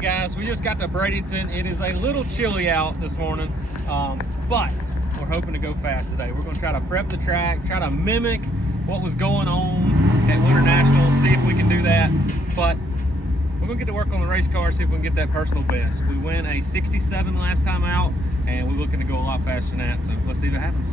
guys, we just got to Bradenton. It is a little chilly out this morning, but we're hoping to go fast today. We're going to try to prep the track, try to mimic what was going on at Winter Nationals, see if we can do that. But we're going to get to work on the race car, see if we can get that personal best. We went a 67 last time out, and we're looking to go a lot faster than that, so let's see what happens.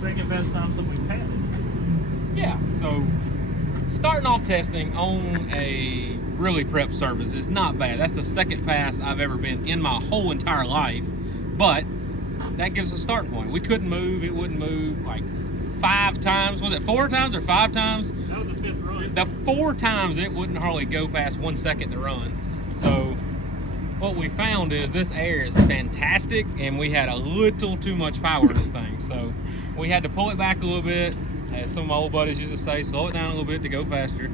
Second best time that we've had. Yeah, so starting off testing on a really prep surface is not bad. That's the second pass I've ever been in my whole entire life, but that gives us a starting point. We couldn't move, it wouldn't move like 5 times. Was it 4 times or 5 times? That was the 5th run. The 4 times it wouldn't hardly go past 1 second to run. So what we found is this air is fantastic, and we had a little too much power in this thing. So we had to pull it back a little bit, as some of my old buddies used to say, slow it down a little bit to go faster.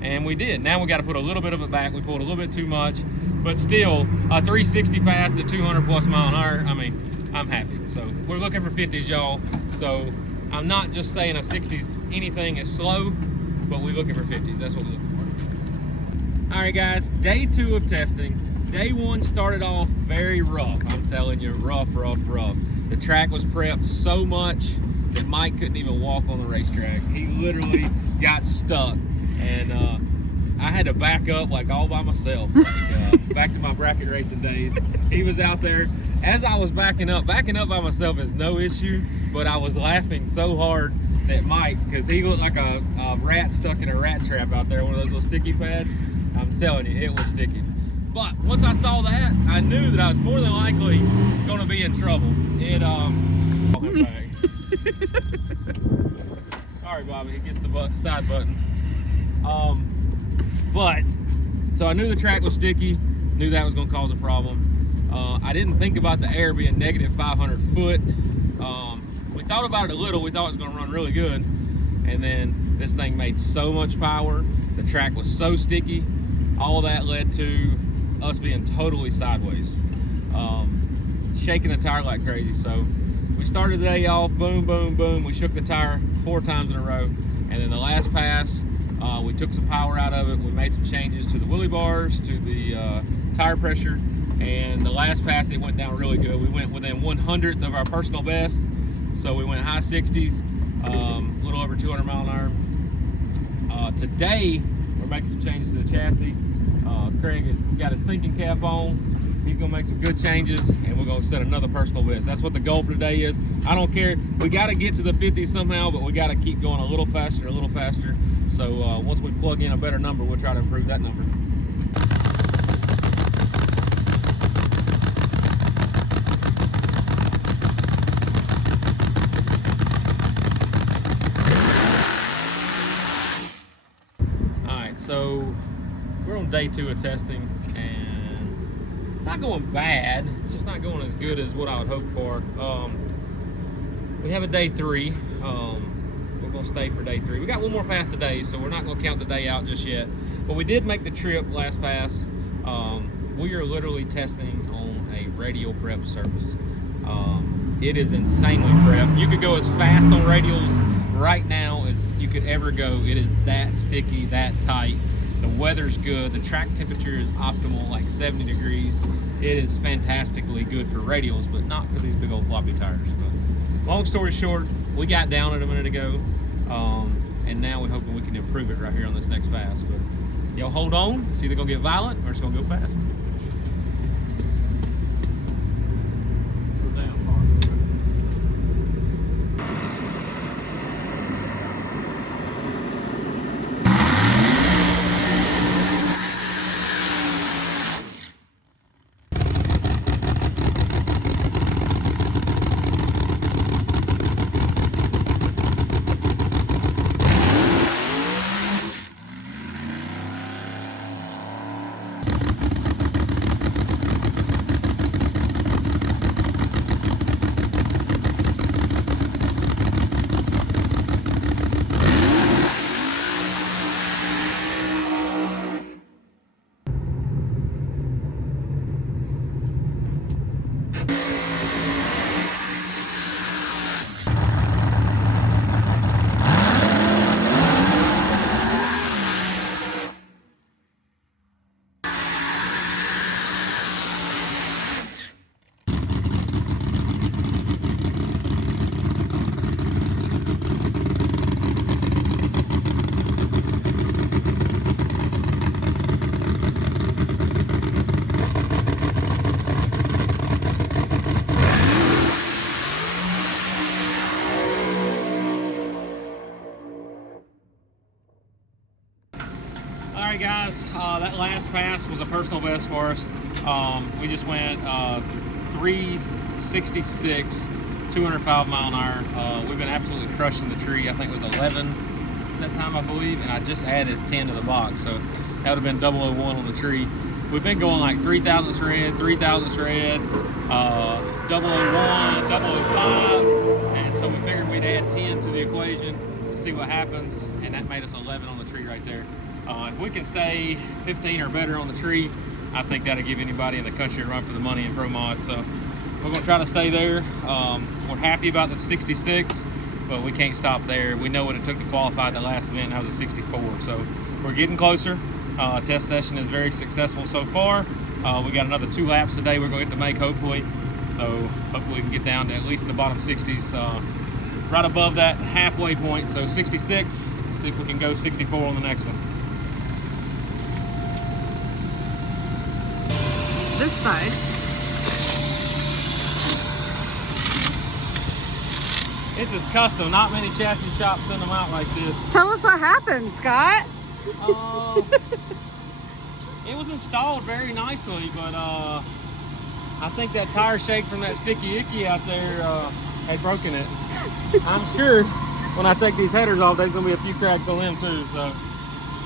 And we did. Now we got to put a little bit of it back. We pulled a little bit too much, but still a 360 pass at 200 plus mile an hour. I mean, I'm happy. So we're looking for 50s, y'all. So I'm not just saying a 60s anything is slow, but we're looking for 50s. That's what we're looking for. All right, guys, day 2 of testing. Day 1 started off very rough. I'm telling you, rough. The track was prepped so much that Mike couldn't even walk on the racetrack. He literally got stuck, and I had to back up like all by myself. Like, back to my bracket racing days. He was out there. As I was backing up by myself is no issue, but I was laughing so hard at Mike because he looked like a rat stuck in a rat trap out there, one of those little sticky pads. I'm telling you, it was sticky. But once I saw that, I knew that I was more than likely going to be in trouble. It sorry, Bobby, he gets the side button. So I knew the track was sticky, knew that was going to cause a problem. I didn't think about the air being negative 500 foot. We thought about it a little. We thought it was going to run really good, and then this thing made so much power. The track was so sticky. All that led to us being totally sideways, shaking the tire like crazy. So we started the day off, boom, boom, boom. We shook the tire 4 times in a row, and then the last pass, we took some power out of it. We made some changes to the wheelie bars, to the tire pressure, and the last pass it went down really good. We went within 1/100th of our personal best, so we went high 60s, a little over 200 mile an hour. Today we're making some changes to the chassis. Craig has got his thinking cap on. He's gonna make some good changes, and we're gonna set another personal best. That's what the goal for today is. I don't care. We gotta get to the 50s somehow, but we gotta keep going a little faster. So once we plug in a better number, we'll try to improve that number. All right, so we're on day 2 of testing, and it's not going bad. It's just not going as good as what I would hope for. We have a day 3. We're gonna stay for day 3. We got one more pass today, so we're not gonna count the day out just yet. But we did make the trip last pass. We are literally testing on a radial prep surface. It is insanely prepped. You could go as fast on radials right now as you could ever go. It is that sticky, that tight. The weather's good. The track temperature is optimal, like 70 degrees. It is fantastically good for radials, but not for these big old floppy tires. But long story short, we got down it a minute ago, and now we're hoping we can improve it right here on this next pass. But y'all hold on. It's either gonna get violent or it's gonna go fast. All right, guys, that last pass was a personal best for us. We just went 366, 205 mile an hour. We've been absolutely crushing the tree. I think it was 11 that time, I believe, and I just added 10 to the box, so that would have been 001 on the tree. We've been going like 3,000 thread, 3,000 thread, 001, 005, and so we figured we'd add 10 to the equation and see what happens, and that made us 11 on the tree right there. If we can stay 15 or better on the tree, I think that'll give anybody in the country a run for the money in Pro Mod. So we're gonna try to stay there. We're happy about the 66, but we can't stop there. We know what it took to qualify at the last event, that was a 64. So we're getting closer. Test session is very successful so far. We got another 2 laps today we're going to make, hopefully. So hopefully we can get down to at least in the bottom 60s, right above that halfway point. So 66, let's see if we can go 64 on the next one. This side. This is custom. Not many chassis shops send them out like this. Tell us what happened, Scott. It was installed very nicely, but I think that tire shake from that sticky icky out there had broken it. I'm sure when I take these headers off, there's gonna be a few cracks on them too. So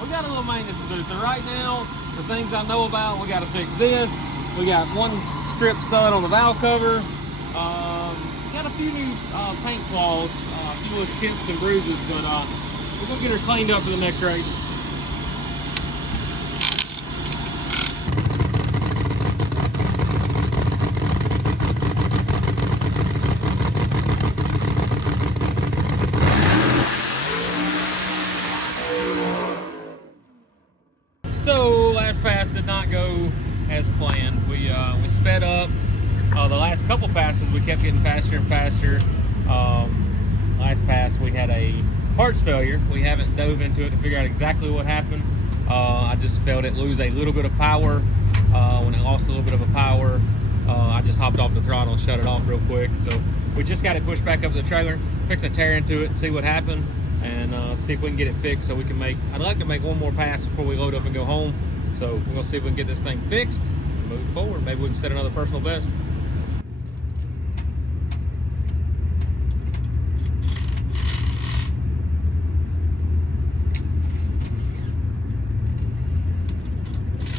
we got a little maintenance to do. So right now, the things I know about, we got to fix this. We got 1 strip stud on the valve cover. Got a few new paint flaws, a few little chips and bruises, but we're gonna get her cleaned up for the next race. So last pass did not go as planned. We sped up. The last couple passes we kept getting faster and faster. Last pass we had a parts failure. We haven't dove into it to figure out exactly what happened. I just felt it lose a little bit of power. When it lost a little bit of a power, I just hopped off the throttle and shut it off real quick. So we just got it pushed back up to the trailer, fixing to tear into it and see what happened, and see if we can get it fixed so we can make, I'd like to make 1 more pass before we load up and go home. So we're gonna see if we can get this thing fixed and move forward. Maybe we can set another personal best.